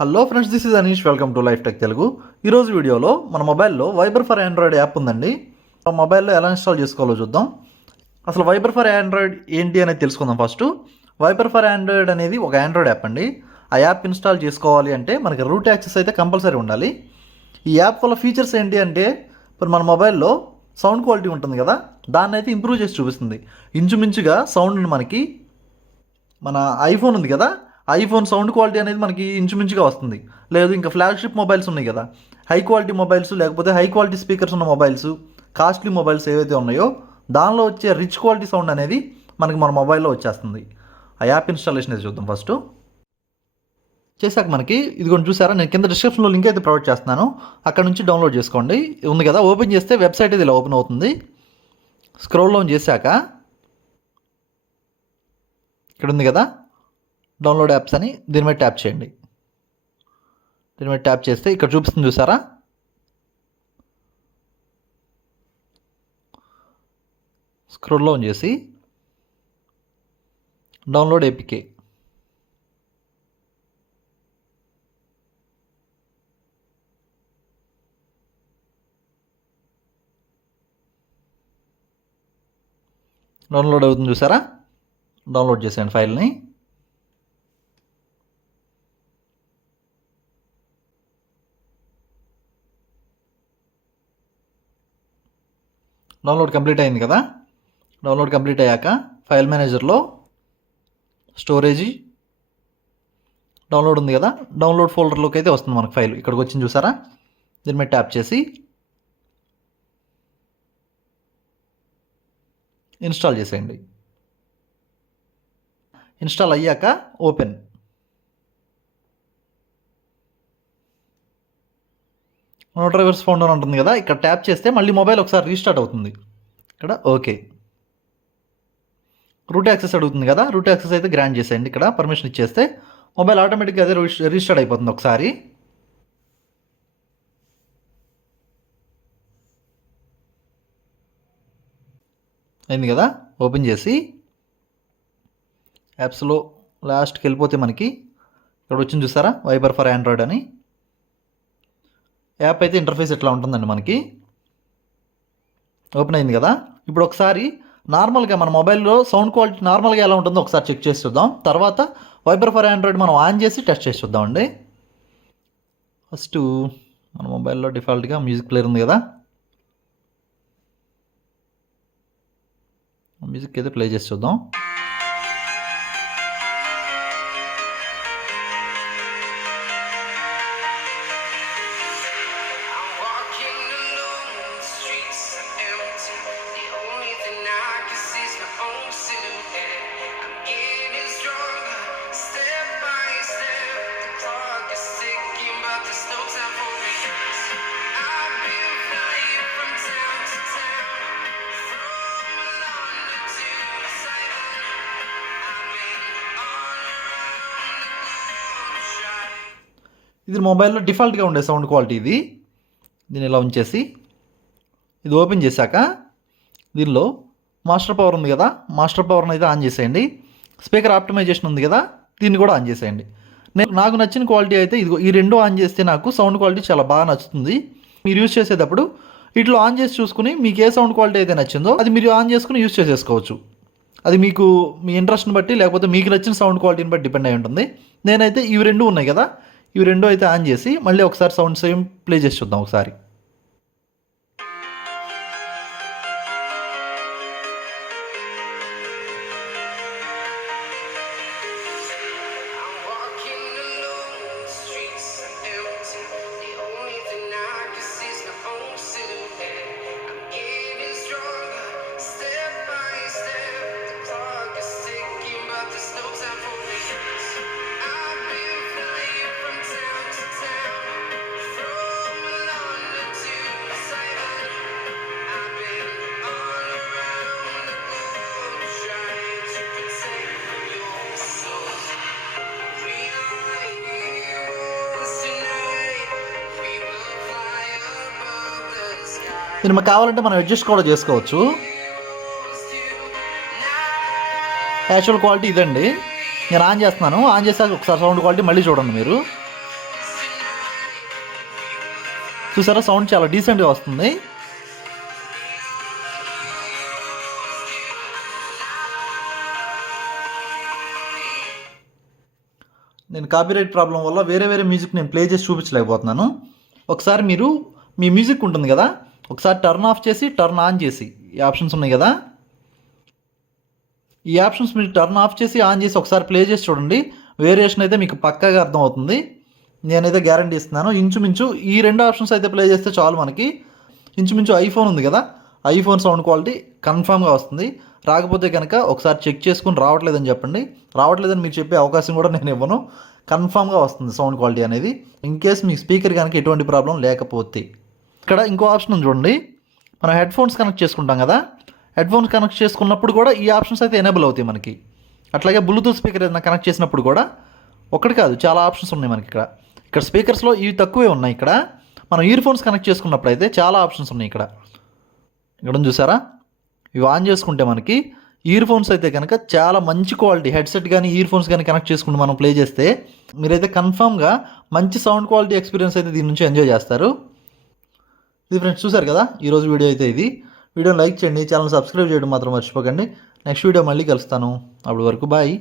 Hello friends, this is Anish. Welcome to life tech Telugu. ఈరోజు వీడియోలో మన మొబైల్లో వైపర్ ఫర్ ఆండ్రాయిడ్ యాప్ ఉందండి. ఆ మొబైల్లో ఎలా ఇన్స్టాల్ చేసుకోవాలో చూద్దాం. అసలు వైపర్ ఫర్ ఆండ్రాయిడ్ ఏంటి అనేది తెలుసుకుందాం. ఫస్ట్ వైపర్ ఫర్ ఆండ్రాయిడ్ అనేది ఒక ఆండ్రాయిడ్ యాప్ అండి. ఆ యాప్ ఇన్స్టాల్ చేసుకోవాలి అంటే మనకి రూట్ యాక్సెస్ అయితే కంపల్సరీ ఉండాలి. ఈ యాప్ వల్ల ఫీచర్స్ ఏంటి అంటే, ఇప్పుడు మన మొబైల్లో సౌండ్ క్వాలిటీ ఉంటుంది కదా, దాన్ని అయితే ఇంప్రూవ్ చేసి చూపిస్తుంది. ఇంచుమించుగా సౌండ్ని మనకి మన ఐఫోన్ ఉంది కదా, ఐఫోన్ సౌండ్ క్వాలిటీ అనేది మనకి ఇంచుమించుగా వస్తుంది. లేదు ఇంకా ఫ్లాగ్షిప్ మొబైల్స్ ఉన్నాయి కదా, హై క్వాలిటీ మొబైల్స్ లేకపోతే హై క్వాలిటీ స్పీకర్స్ ఉన్న మొబైల్స్, కాస్ట్లీ మొబైల్స్ ఏవైతే ఉన్నాయో దానిలో వచ్చే రిచ్ క్వాలిటీ సౌండ్ అనేది మనకి మన మొబైల్లో వచ్చేస్తుంది. ఆ యాప్ ఇన్స్టాలేషన్ అయితే చూద్దాం. ఫస్ట్ చేశాక మనకి ఇదిగోండి చూసారా, నేను కింద డిస్క్రిప్షన్లో లింక్ అయితే ప్రొవైడ్ చేస్తున్నాను, అక్కడ నుంచి డౌన్లోడ్ చేసుకోండి. ఉంది కదా, ఓపెన్ చేస్తే వెబ్సైట్ ఇది ఇలా ఓపెన్ అవుతుంది. స్క్రోల్ డౌన్ చేశాక ఇక్కడ ఉంది కదా డౌన్లోడ్ యాప్స్ అని, దీని మీద ట్యాప్ చేయండి. దీని మీద ట్యాప్ చేస్తే ఇక్కడ చూపిస్తుంది చూసారా, స్క్రోల్ డౌన్ చేసి డౌన్లోడ్ ఏపీకే, డౌన్లోడ్ అవుతుంది చూసారా. డౌన్లోడ్ చేసేయండి ఫైల్ని. డౌన్లోడ్ కంప్లీట్ అయింది కదా. డౌన్లోడ్ కంప్లీట్ అయ్యాక ఫైల్ మేనేజర్లో స్టోరేజీ డౌన్లోడ్ ఉంది కదా, డౌన్లోడ్ ఫోల్డర్లోకి అయితే వస్తుంది మనకు ఫైల్. ఇక్కడికి వచ్చింది చూసారా, దీని మీద ట్యాప్ చేసి ఇన్స్టాల్ చేసేయండి. ఇన్స్టాల్ అయ్యాక ఓపెన్. నో డ్రైవర్స్ ఫౌండ్ అని ఉంటుంది కదా, ఇక్కడ ట్యాప్ చేస్తే మళ్ళీ మొబైల్ ఒకసారి రీస్టార్ట్ అవుతుంది. ఇక్కడ ఓకే. రూట్ యాక్సెస్ అడుగుతుంది కదా, రూట్ యాక్సెస్ అయితే గ్రాంట్ చేసేయండి. ఇక్కడ పర్మిషన్ ఇచ్చేస్తే మొబైల్ ఆటోమేటిక్గా అదే రీస్టార్ట్ అయిపోతుంది. ఒకసారి అయింది కదా. ఓపెన్ చేసి యాప్స్లో లాస్ట్కి వెళ్ళిపోతే మనకి ఇక్కడ వచ్చింది చూసారా, వైపర్ ఫర్ ఆండ్రాయిడ్ అని. యాప్ అయితే ఇంటర్ఫేస్ ఎట్లా ఉంటుందండి మనకి. ఓపెన్ అయింది కదా. ఇప్పుడు ఒకసారి నార్మల్గా మన మొబైల్లో సౌండ్ క్వాలిటీ నార్మల్గా ఎలా ఉంటుందో ఒకసారి చెక్ చేసి చూద్దాం. తర్వాత వైపర్ ఫర్ ఆండ్రాయిడ్ మనం ఆన్ చేసి టెస్ట్ చేసి చూద్దామండి. ఫస్ట్ మన మొబైల్లో డిఫాల్ట్గా మ్యూజిక్ ప్లేయర్ ఉంది కదా, మ్యూజిక్ అయితే ప్లే చేసి చూద్దాం. ఇది మొబైల్లో డిఫాల్ట్గా ఉండే సౌండ్ క్వాలిటీ ఇది. దీన్ని ఇలా ఉంచేసి ఇది ఓపెన్ చేశాక దీనిలో మాస్టర్ పవర్ ఉంది కదా, మాస్టర్ పవర్ని అయితే ఆన్ చేసేయండి. స్పీకర్ ఆప్టిమైజేషన్ ఉంది కదా, దీన్ని కూడా ఆన్ చేసేయండి. నాకు నచ్చిన క్వాలిటీ అయితే ఇదిగో, ఈ రెండు ఆన్ చేస్తే నాకు సౌండ్ క్వాలిటీ చాలా బాగా నచ్చుతుంది. మీరు యూజ్ చేసేటప్పుడు ఇట్లా ఆన్ చేసి చూసుకుని మీకు ఏ సౌండ్ క్వాలిటీ అయితే నచ్చిందో అది మీరు ఆన్ చేసుకుని యూజ్ చేసేసుకోవచ్చు. అది మీకు మీ ఇంట్రెస్ట్ని బట్టి లేకపోతే మీకు నచ్చిన సౌండ్ క్వాలిటీని బట్టి డిపెండ్ అయి ఉంటుంది. నేనైతే ఇవి రెండు ఉన్నాయి కదా, ఇవి రెండు అయితే ఆన్ చేసి మళ్ళీ ఒకసారి సౌండ్ సేమ్ ప్లే చేసి చూద్దాం ఒకసారి. దీన్ని మనకు కావాలంటే మనం అడ్జస్ట్ కూడా చేసుకోవచ్చు. యాక్చువల్ క్వాలిటీ ఇదండి. నేను ఆన్ చేస్తున్నాను. ఆన్ చేశాక ఒకసారి సౌండ్ క్వాలిటీ మళ్ళీ చూడండి మీరు. చూసారా సౌండ్ చాలా డీసెంట్గా వస్తుంది. నేను కాపీరైట్ ప్రాబ్లం వల్ల వేరే మ్యూజిక్ నేను ప్లే చేసి చూపించలేకపోతున్నాను. ఒకసారి మీరు మీ మ్యూజిక్ ఉంటుంది కదా, ఒకసారి టర్న్ ఆఫ్ చేసి టర్న్ ఆన్ చేసి ఈ ఆప్షన్స్ ఉన్నాయి కదా, ఈ ఆప్షన్స్ మీరు టర్న్ ఆఫ్ చేసి ఆన్ చేసి ఒకసారి ప్లే చేసి చూడండి. వేరియేషన్ అయితే మీకు పక్కాగా అర్థమవుతుంది. నేనైతే గ్యారంటీ ఇస్తున్నాను. ఇంచుమించు ఈ 2 ఆప్షన్స్ అయితే ప్లే చేస్తే చాలు. మనకి ఇంచుమించు ఐఫోన్ ఉంది కదా, ఐఫోన్ సౌండ్ క్వాలిటీ కన్ఫామ్గా వస్తుంది. రాకపోతే కనుక ఒకసారి చెక్ చేసుకుని రావట్లేదని చెప్పండి. రావట్లేదని మీరు చెప్పే అవకాశం కూడా నేను ఇవ్వను. కన్ఫామ్గా వస్తుంది సౌండ్ క్వాలిటీ అనేది. ఇన్ కేస్ మీ స్పీకర్ కనుక ఎటువంటి ప్రాబ్లం లేకపోతే. ఇక్కడ ఇంకో ఆప్షన్ ఉంది చూడండి, మనం హెడ్ ఫోన్స్ కనెక్ట్ చేసుకుంటాం కదా, హెడ్ ఫోన్స్ కనెక్ట్ చేసుకున్నప్పుడు కూడా ఈ ఆప్షన్స్ అయితే ఎనేబుల్ అవుతాయి మనకి. అట్లాగే బ్లూటూత్ స్పీకర్ ఏదైనా కనెక్ట్ చేసినప్పుడు కూడా ఒకటి కాదు చాలా ఆప్షన్స్ ఉన్నాయి మనకి. ఇక్కడ స్పీకర్స్లో ఇవి తక్కువే ఉన్నాయి. ఇక్కడ మనం ఇయర్ ఫోన్స్ కనెక్ట్ చేసుకున్నప్పుడు అయితే చాలా ఆప్షన్స్ ఉన్నాయి. ఇక్కడ చూసారా, ఇవి ఆన్ చేసుకుంటే మనకి ఇయర్ ఫోన్స్ అయితే కనుక చాలా మంచి క్వాలిటీ హెడ్సెట్ కానీ ఇయర్ ఫోన్స్ కానీ కనెక్ట్ చేసుకుంటే మనం ప్లే చేస్తే మీరైతే కన్ఫామ్గా మంచి సౌండ్ క్వాలిటీ ఎక్స్పీరియన్స్ అయితే దీని నుంచి ఎంజాయ్ చేస్తారు. ఇది ఫ్రెండ్స్ చూసారు కదా ఈరోజు వీడియో అయితే ఇది. వీడియోని లైక్ చేయండి, ఛానల్ సబ్స్క్రైబ్ చేయడం మాత్రం మర్చిపోకండి. నెక్స్ట్ వీడియో మళ్ళీ కలుస్తాను. అప్పటి వరకు బాయ్.